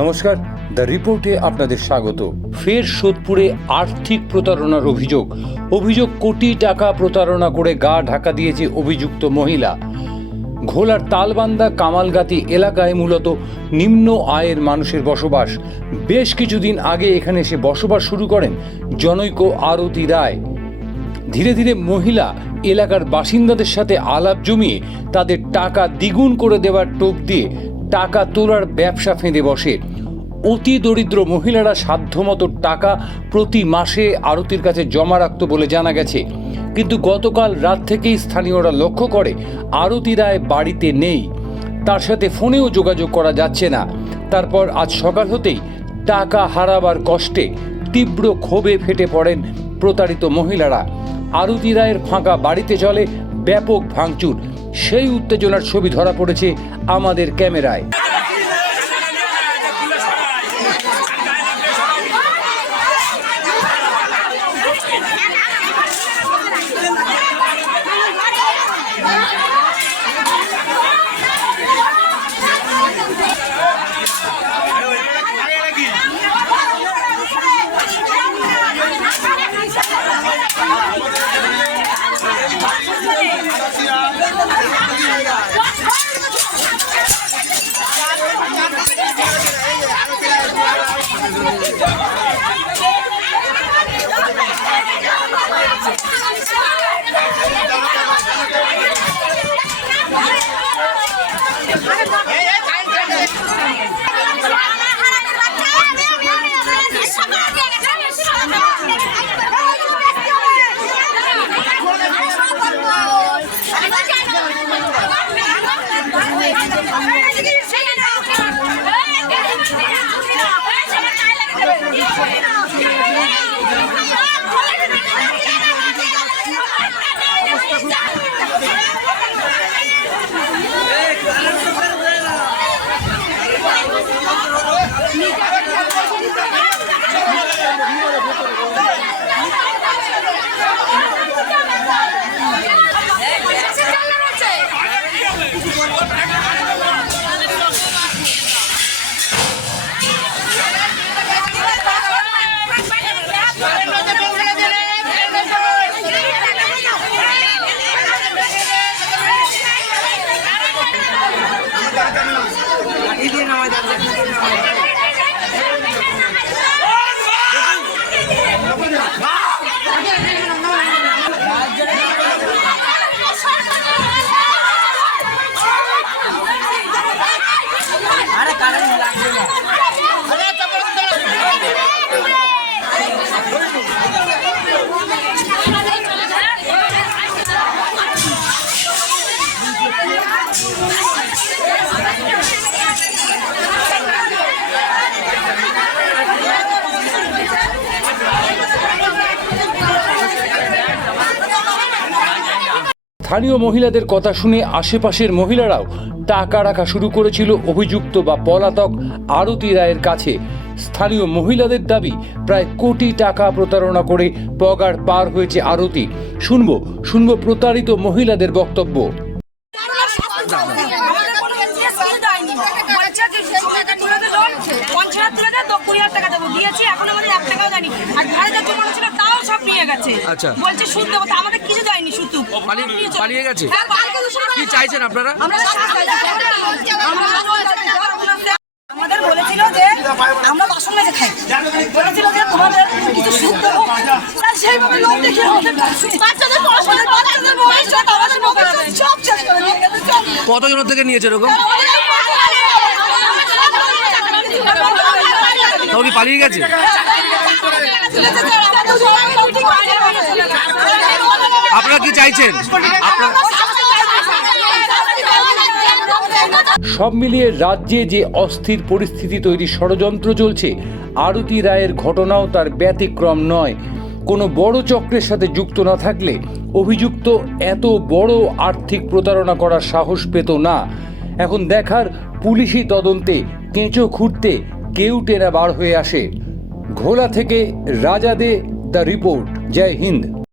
নমস্কার দ্য রিপোর্টে আপনাদের স্বাগত। ফের সোদপুরে আর্থিক প্রতারণার অভিযোগ। অভিযোগ কোটি টাকা প্রতারণা করে গা ঢাকা দিয়েছে অভিযুক্ত মহিলা। ঘোলার তালবান্দা কামালগাতি এলাকায় মূলত নিম্ন আয়ের মানুষের বসবাস। বেশ কিছুদিন আগে এখানে এসে বসবাস শুরু করেন জনৈক আরতি রায়। ধীরে ধীরে মহিলা এলাকার বাসিন্দাদের সাথে আলাপ জমিয়ে তাদের টাকা দ্বিগুণ করে দেওয়ার টোপ দিয়ে টাকা তোলার ব্যবসা ফেঁদে বসে। অতি দরিদ্র মহিলারা সাধ্যমতো টাকা প্রতি মাসে আরতির কাছে জমা রাখত বলে জানা গেছে। কিন্তু গতকাল রাত থেকেই স্থানীয়রা লক্ষ্য করে, আরতি রায় বাড়িতে নেই। তার সাথে ফোনেও যোগাযোগ করা যাচ্ছে না। তারপর আজ সকাল হতেই টাকা হারাবার কষ্টে তীব্র ক্ষোভে ফেটে পড়েন প্রতারিত মহিলারা। আরতি রায়ের ফাঁকা বাড়িতে চলে ব্যাপক ভাঙচুর। সেই উত্তেজনার ছবি ধরা পড়েছে আমাদের ক্যামেরায়। Thank you. স্থানীয় মহিলাদের কথা শুনে আশেপাশের মহিলারাও টাকা রাখা শুরু করেছিল অভিযুক্ত বা পলাতক আরতি রায়ের কাছে। স্থানীয় মহিলাদের দাবি, প্রায় কোটি টাকা প্রতারণা করে পগার পার হয়েছে আরতি। শুনব শুনব প্রতারিত মহিলাদের বক্তব্য। আচ্ছা। বলছে সুদ দেবো আমাদের কিছু দেয়নি সুদ পালিয়ে- পালিয়ে গেছে? হ্যাঁ, কি চাইছেন আপনারা আমরা। আমাদের বলেছিল যে আমরা বাসন মেজে খাই বলেছিল যে তোমাদের কিছু সুদ দেবো সেইভাবে লোক দেখিয়ে আমাদের বাচ্চাদের পড়াশোনা বাচ্চাদের ভবিষ্যৎ আমাদের ভবিষ্যৎ সব শেষ করে গেছে সব। কতজনের থেকে নিয়েছে এরকম তাও কি পালিয়ে গেছে? আপনারা কি চাইছেন? সব মিলিয়ে রাজ্যে যে অস্থির পরিস্থিতি তৈরি ষড়যন্ত্র চলছে, আরতি রায়ের ঘটনাও তার ব্যতিক্রম নয়। কোনো বড় চক্রের সাথে যুক্ত না থাকলে অভিযুক্ত এত বড় আর্থিক প্রতারণা করার সাহস পেত না। এখন দেখার পুলিশি তদন্তে কেঁচো খুঁড়তে কেউ টেরা বার হয়ে আসে। ঘোলা থেকে রাজাদে দ্য রিপোর্ট। জয় হিন্দ।